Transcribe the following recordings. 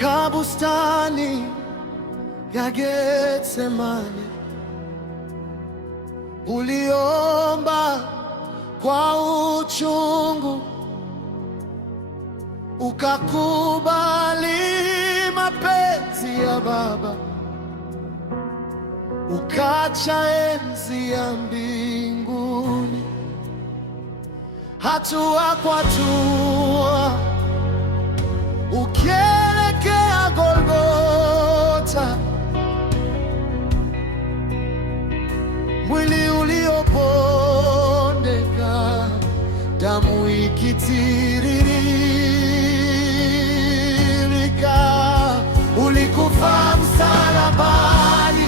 Katika bustani ya Getsemani uliomba kwa uchungu, ukakubali mapenzi ya Baba, ukacha enzi ya mbinguni. Hatua kwa hatua ukielekea Golgotha, mwili uliopondeka, damu ikitiririka. Ulikufa msalabani,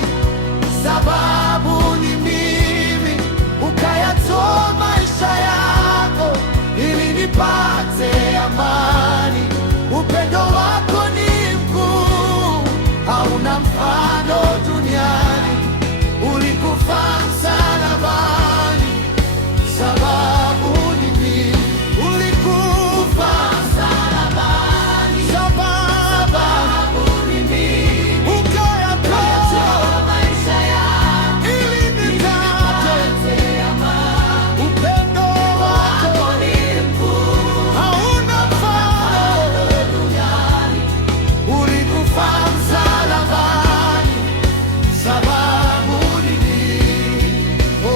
sababu ni mimi, ukayatoa maisha yako ili nipate amani. Upendo wako ni mkuu, hauna mfano duniani. Ulikufa msalabani, sababu ni mimi. Ulikufa msalabani, sababu ni mimi, ukayatoa maisha yako ili nipate amani. Upendo wako ni mkuu, hauna mfano duniani. Ulikufa msalabani, sababu ni mimi. Oh,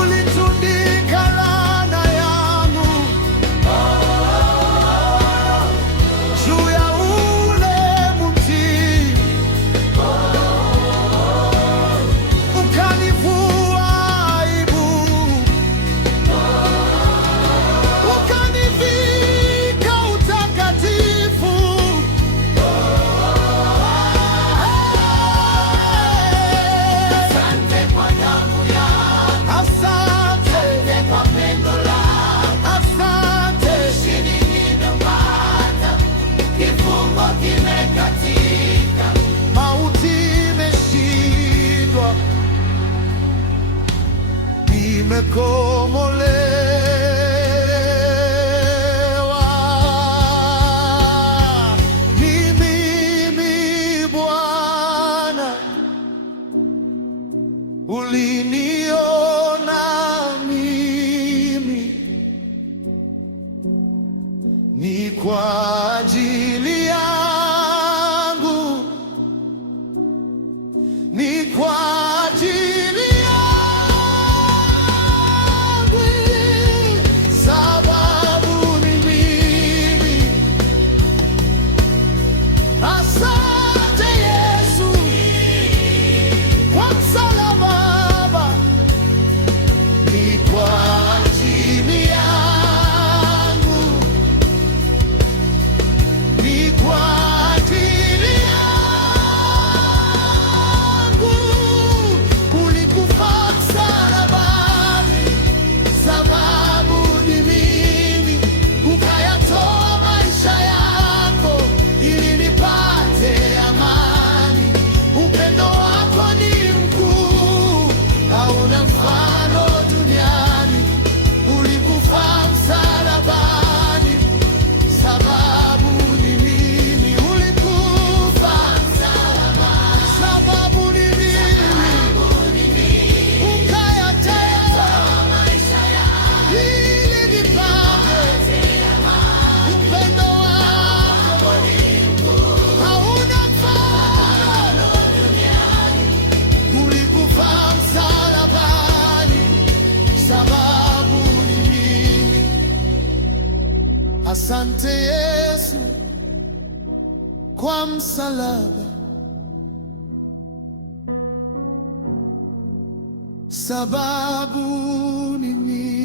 ulitundika laana yangu juu ya ule mti, ukanivua aibu, ukanivika utakatifu. Asante kwa damu yako, asante kwa pendo lako, asante. Chini nimepata, kifungo kimekatika, mauti imeshindwa, imekomolewa. Ni mimi Bwana, uliniona mimi, ni kwa ajili yangu, ni kwa ajili yangu, sababu ni mimi. Asante Yesu kwa msalaba, ni kwa ajili yangu, ni kwa ajili yangu. Ulikufa msalabani, sababu ni mimi, ukayatoa maisha yako ili nipate amani. Upendo wako ni mkuu, hauna mfano duniani. Ulikufa msalabani, sababu ni mimi. Ulikufa msalabani, sababu ni mimi, ukayatoa maisha yako ili nipate amani. Upendo wako ni mkuu, hauna mfano duniani. Ulikufa msalabani, sababu ni mimi. Asante Yesu kwa msalaba, sababu ni mimi.